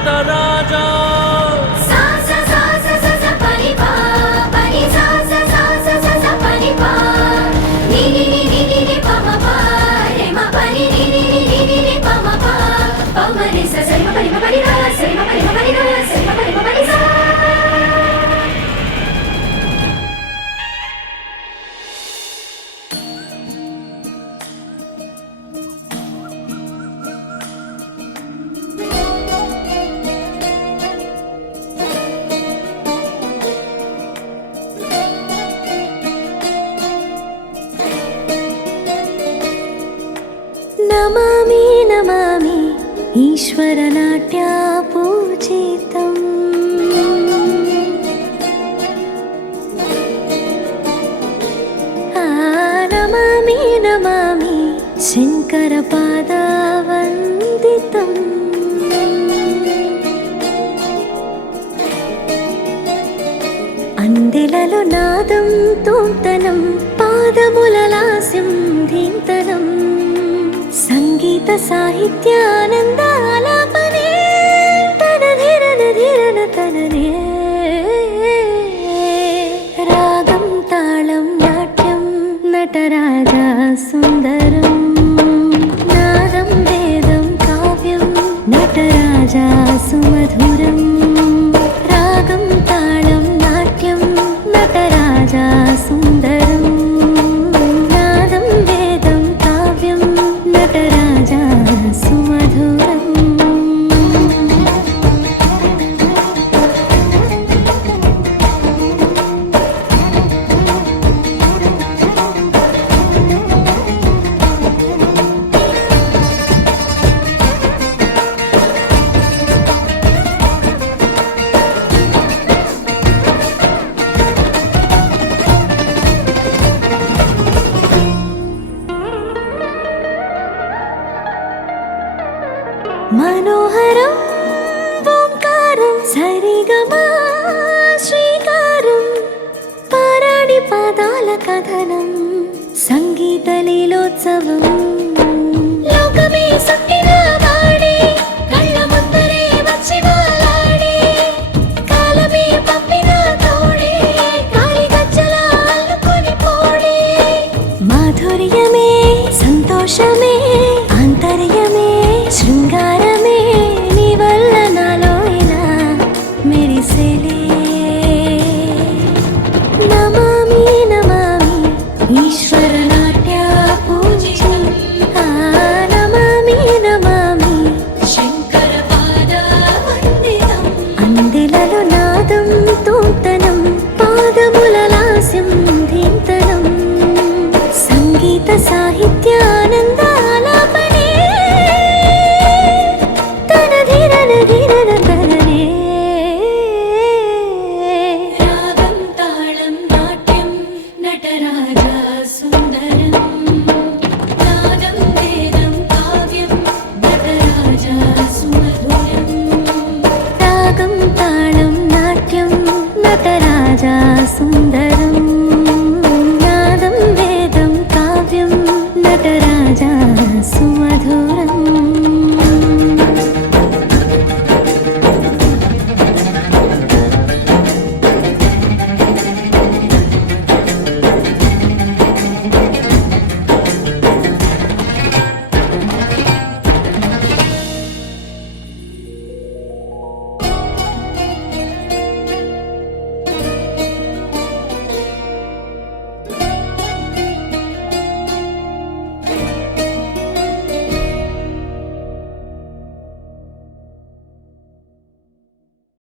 నటరాజా నమామి నమామి ఈశ్వర నాట్యా పూజితం నమామి నమామి శంకర పాదవందితం అందెలలో నాదం తోంతనం పాదముల లాస్యం ధీంతనం సంగీత సాహిత్యానందాలాపనే తన ధీరన ధీరన తననే రాగం తాళం నాట్యం నటరాజా సుందరం నాదం వేదం కావ్యం నటరాజా సుమధురం రాగం తాళం నాట్యం నటరాజా సుందరం నాదం వేదం కావ్యం నటరాజా సుమధురం మనోహరం ఓంకారం సరిగమా శ్రీకారం పారాడి పాదాల కథనం సంగీత లీలోత్సవం లోకమే